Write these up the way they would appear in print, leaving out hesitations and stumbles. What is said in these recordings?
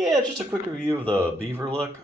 Yeah, just a quick review of the Beieverluck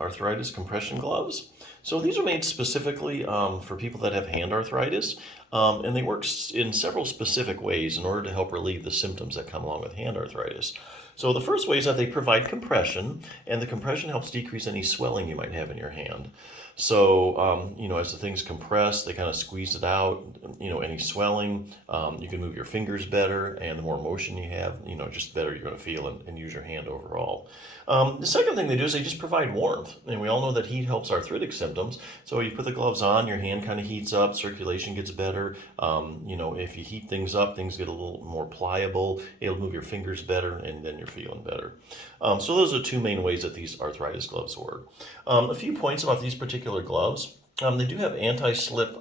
arthritis compression gloves. So these are made specifically for people that have hand arthritis, and they work in several specific ways in order to help relieve the symptoms that come along with hand arthritis. So the first way is that they provide compression, and the compression helps decrease any swelling you might have in your hand. So, as the things compress, they kind of squeeze it out, any swelling, you can move your fingers better, and the more motion you have, just better you're going to feel and use your hand overall. The second thing they do is they just provide warmth, and we all know that heat helps arthritic symptoms. So you put the gloves on, your hand kind of heats up, circulation gets better. If you heat things up, things get a little more pliable, it'll move your fingers better, and then you're feeling better. So those are two main ways that these arthritis gloves work. A few points about these particular gloves. They do have anti-slip.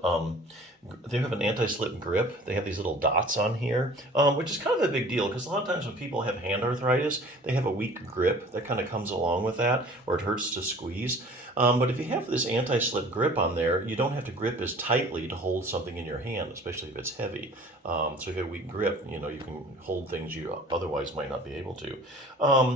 They have an anti-slip grip. They have these little dots on here, which is kind of a big deal because a lot of times when people have hand arthritis, they have a weak grip that kind of comes along with that, or it hurts to squeeze. But if you have this anti-slip grip on there, you don't have to grip as tightly to hold something in your hand, especially if it's heavy. So if you have a weak grip, you can hold things you otherwise might not be able to.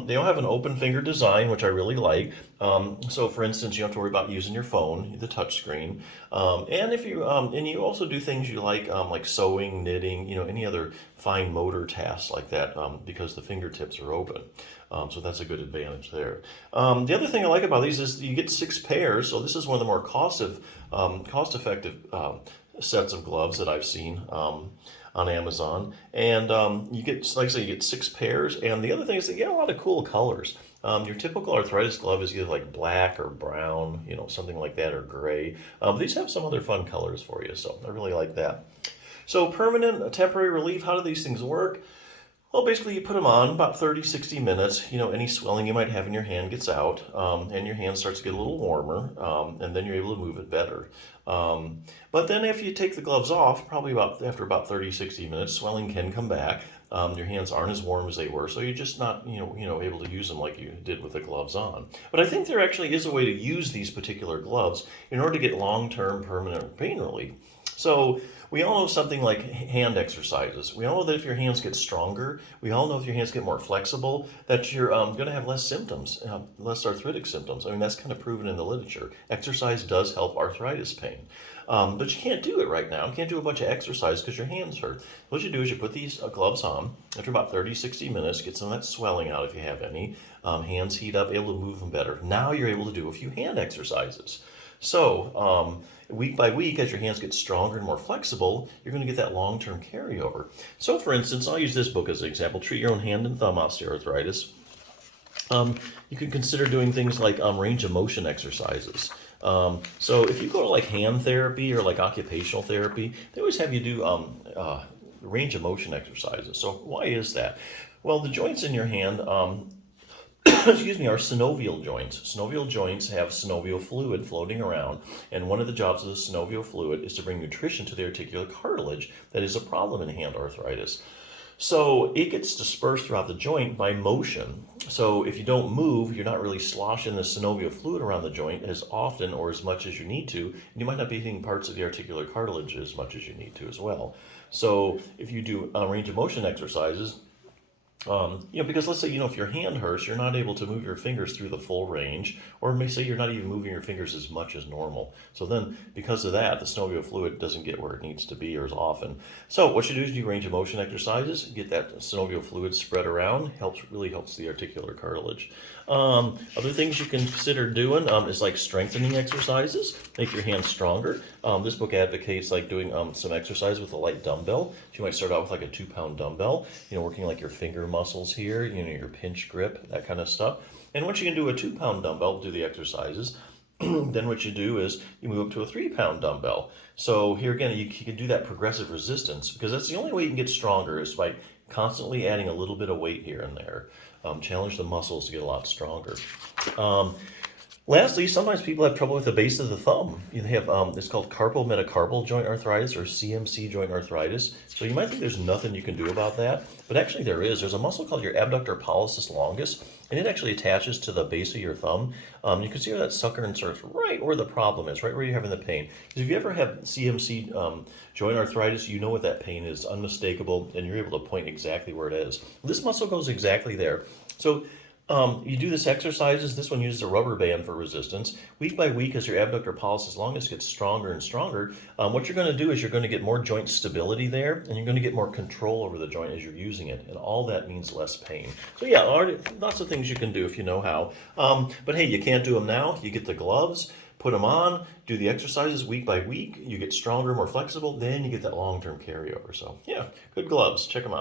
They all have an open finger design, which I really like. So for instance, you don't have to worry about using your phone, the touch screen. And if you and you also do things you like sewing, knitting, any other fine motor tasks like that, because the fingertips are open. So that's a good advantage there. The other thing I like about these is you get 6 pairs. So this is one of the more cost-effective sets of gloves that I've seen on Amazon. And you get, like I say, you get 6 pairs. And the other thing is they get a lot of cool colors. Your typical arthritis glove is either like black or brown, something like that, or gray. These have some other fun colors for you, so I really like that. So permanent, temporary relief, how do these things work? Well, basically you put them on about 30, 60 minutes. Any swelling you might have in your hand gets out, and your hand starts to get a little warmer, and then you're able to move it better. But then if you take the gloves off, probably after about 30, 60 minutes, swelling can come back. Your hands aren't as warm as they were, so you're just not, able to use them like you did with the gloves on. But I think there actually is a way to use these particular gloves in order to get long-term permanent pain relief. So we all know something like hand exercises. We all know that if your hands get stronger, we all know if your hands get more flexible, that you're going to have less symptoms, less arthritic symptoms. I mean, that's kind of proven in the literature. Exercise does help arthritis pain. But you can't do it right now. You can't do a bunch of exercise because your hands hurt. What you do is you put these gloves on. After about 30, 60 minutes, get some of that swelling out if you have any. Hands heat up, able to move them better. Now you're able to do a few hand exercises. So week by week, as your hands get stronger and more flexible, you're going to get that long-term carryover. So for instance, I'll use this book as an example, Treat Your Own Hand and Thumb Osteoarthritis. You can consider doing things like range of motion exercises. So if you go to like hand therapy or like occupational therapy, they always have you do range of motion exercises. So why is that? Well, the joints in your hand excuse me, are synovial joints. Synovial joints have synovial fluid floating around, and one of the jobs of the synovial fluid is to bring nutrition to the articular cartilage that is a problem in hand arthritis. So it gets dispersed throughout the joint by motion. So if you don't move, you're not really sloshing the synovial fluid around the joint as often or as much as you need to. And you might not be hitting parts of the articular cartilage as much as you need to as well. So if you do range of motion exercises, because let's say, if your hand hurts, you're not able to move your fingers through the full range, or may say you're not even moving your fingers as much as normal. So then, because of that, the synovial fluid doesn't get where it needs to be or as often. So what you do is you range of motion exercises, get that synovial fluid spread around, really helps the articular cartilage. Other things you can consider doing is like strengthening exercises, make your hands stronger. This book advocates like doing some exercise with a light dumbbell. So you might start out with like a 2-pound dumbbell, working like your finger muscles here, your pinch grip, that kind of stuff. And once you can do a 2-pound dumbbell, do the exercises, then what you do is you move up to a 3-pound dumbbell. So here again, you can do that progressive resistance, because that's the only way you can get stronger is by constantly adding a little bit of weight here and there. Challenge the muscles to get a lot stronger. Lastly, sometimes people have trouble with the base of the thumb. You have it's called carpal metacarpal joint arthritis, or CMC joint arthritis. So you might think there's nothing you can do about that, but actually there is. There's a muscle called your abductor pollicis longus, and it actually attaches to the base of your thumb. You can see where that sucker inserts right where the problem is, right where you're having the pain. Because if you ever have CMC joint arthritis, you know what that pain is, unmistakable, and you're able to point exactly where it is. This muscle goes exactly there. So You do this exercises. This one uses a rubber band for resistance. Week by week, as your abductor pollicis longus gets stronger and stronger, what you're going to do is you're going to get more joint stability there, and you're going to get more control over the joint as you're using it. And all that means less pain. So yeah, lots of things you can do if you know how. But hey, you can't do them now. You get the gloves, put them on, do the exercises week by week. You get stronger, more flexible. Then you get that long-term carryover. So yeah, good gloves. Check them out.